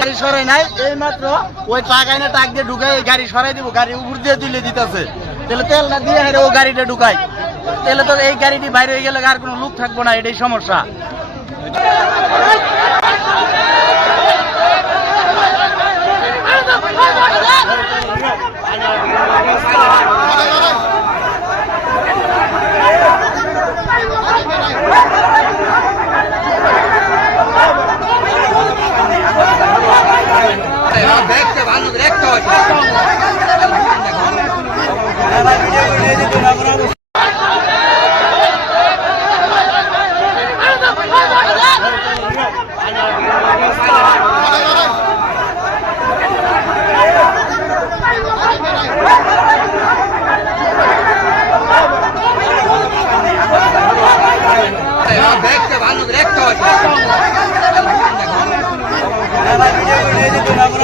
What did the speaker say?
গাড়ি সরাই নাই, এই মাত্র ওই ট্রাক আইনে ট্রাক দিয়ে ঢুকাই গাড়ি সরাই দিব, গাড়ি উপর দিয়ে তুলে দিতেছে। তাহলে তেল না দিয়ে ও গাড়িটা ঢুকাই, তাহলে তো এই গাড়িটি বাইরে হয়ে গেলে আর কোনো লোক থাকবো না, এটাই সমস্যা। ভালো